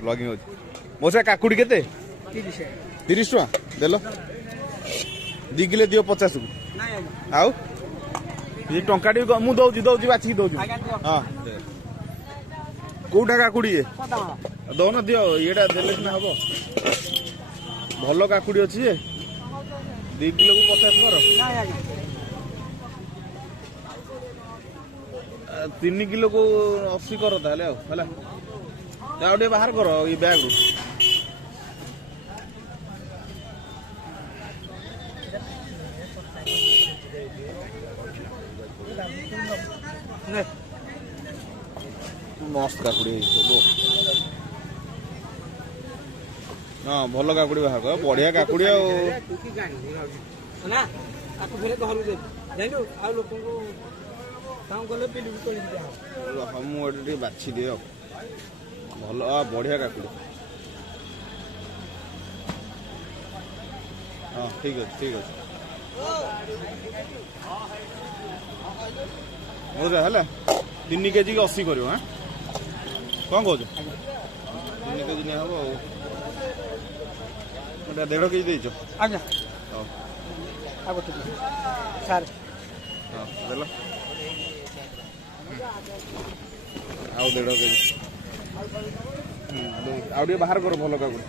blogging हो मोसा काकुड़ी केते 30 टका देलो 2 किलो दियो 50 को आउ ये टंका मु दौजी बाछी दौजी हाँ कोटा काकुड़ी दौन दियो ये देले सिना हम भल काकुड़ी अच्छी 2 किलो को 50 कर 3 किलो को 80 कर बाहर कर ये बैग मस्त काकुड़ी हाँ भल काकुड़ी बाहर कर बढ़िया काकुड़ी मुझे बाछी दिए भल बढ़िया काकुड़ी हाँ ठीक अच्छे मौजा है 3 केजी 80 कर कौन कह 3 केजी नहीं हम 1.5 केजी देच आज्ञा सार हाँ देल आउ 1.5 केजी आउ बाहर कर भल काकुड़ी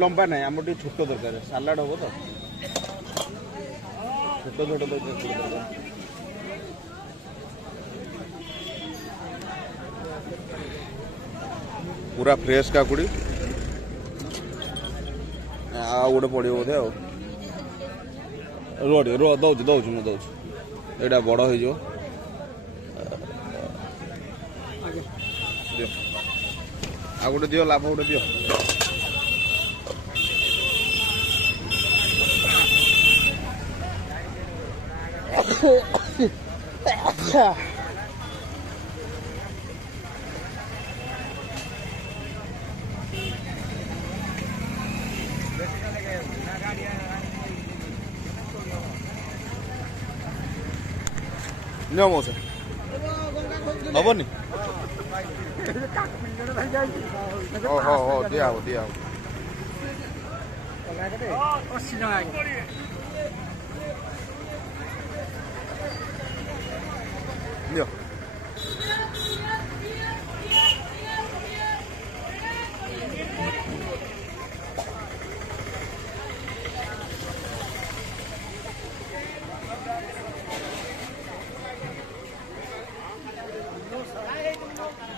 लंबा ना आम छोट दरकार सालाड हम तो छोट दरकार पूरा फ्रेश काकुड़ी गोटे पड़ो बोधे रो दौच मुझे यहाँ बड़ हो गोटे दियो लाभ गोटे दियो नियो मौसा हेनी दिया नियो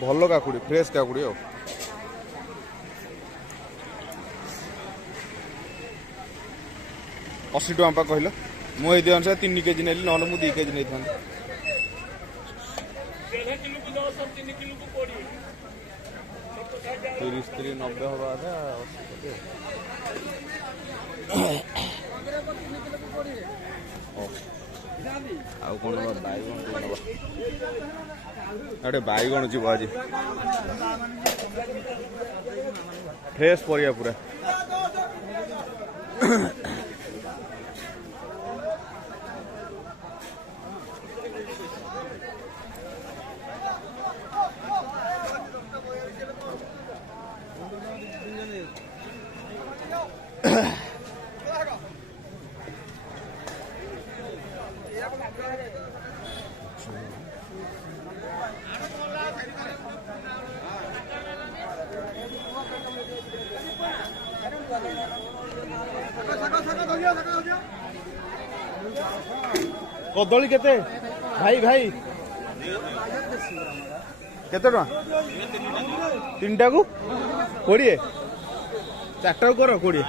भल काकुड़ी फ्रेश काकुड़ी 80 टका कहल मुझे अनुसार 3 केजी नेली ना 2 केजी नहीं था 30 30 90 हवा आउ कौन बैगन बैगन जीव आज फ्रेश परिया पूरा कदली केते भाई भाई केते टका 3टा को 20 4टा को कर 20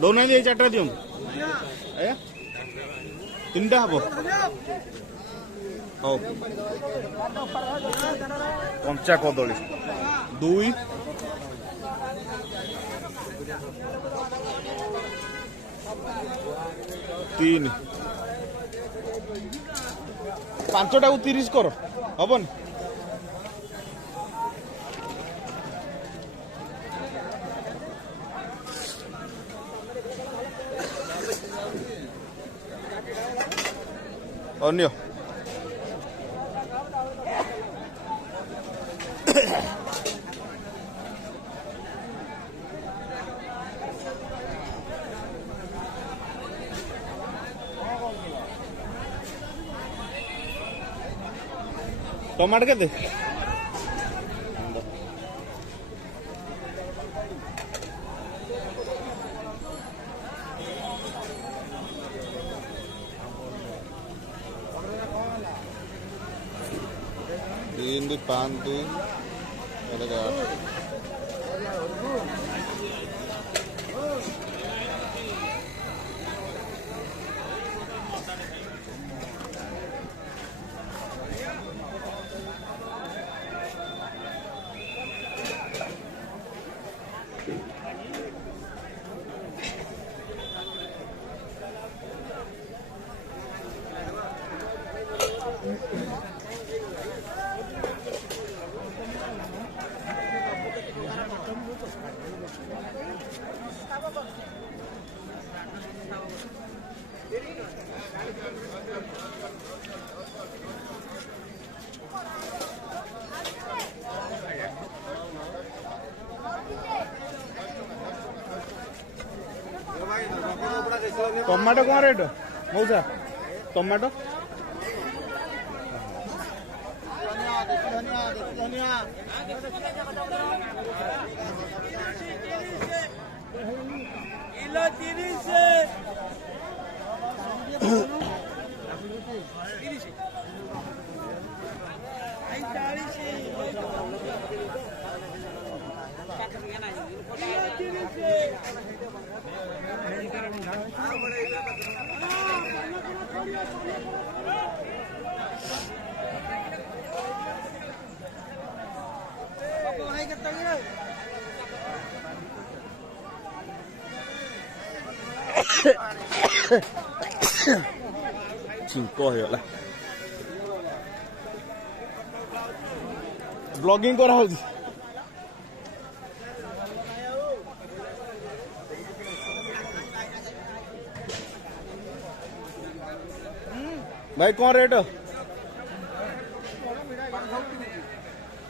दौना 4टा दियो 3टा हम हो कंचा कदली 2 3 5टा को 30 कर हबन अन्य टमाटर केते तीन दु पाँच दुई टमाटो कौन रेट मौसा टमाटो चिंको होगा ब्लॉगिंग करा होगी भाई कौन रेट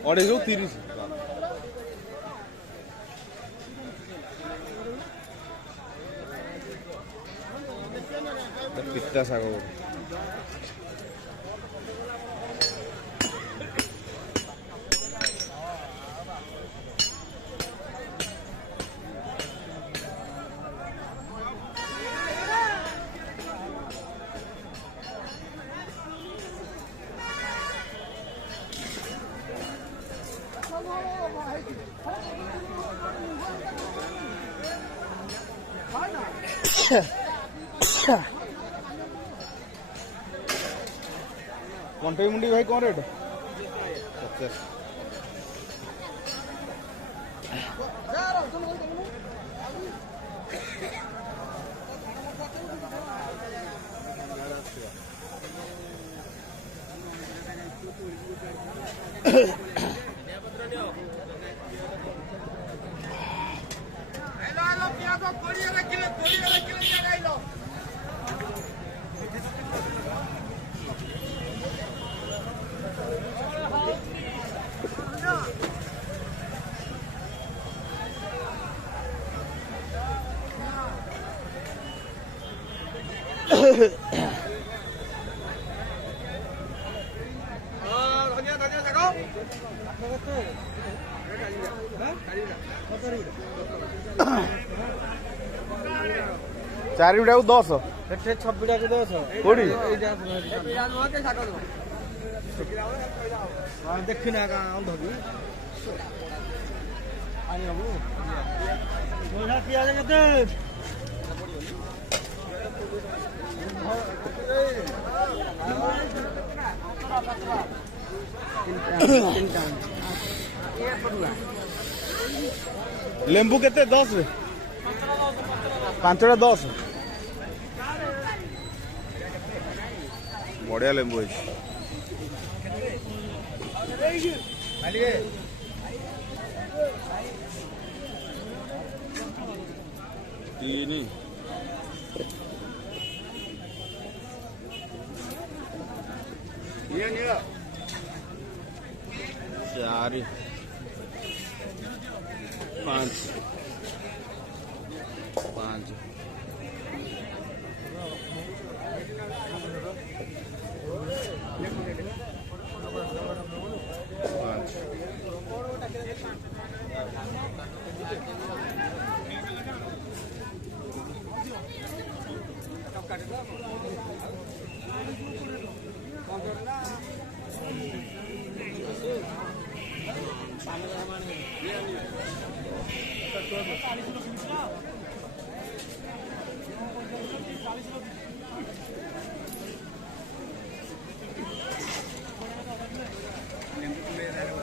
230 पिता साग कंटे मुंडी भाई कौन रेट 50 चार बिड़ा को 10 छबिड़ा को 10 कोड़ी देखना का धरी आनी बाबू मोजा पियाज केते लेंबू केते 10 रे 5टा 10 बढ़िया लेंबू है तीन 5 5 नींबू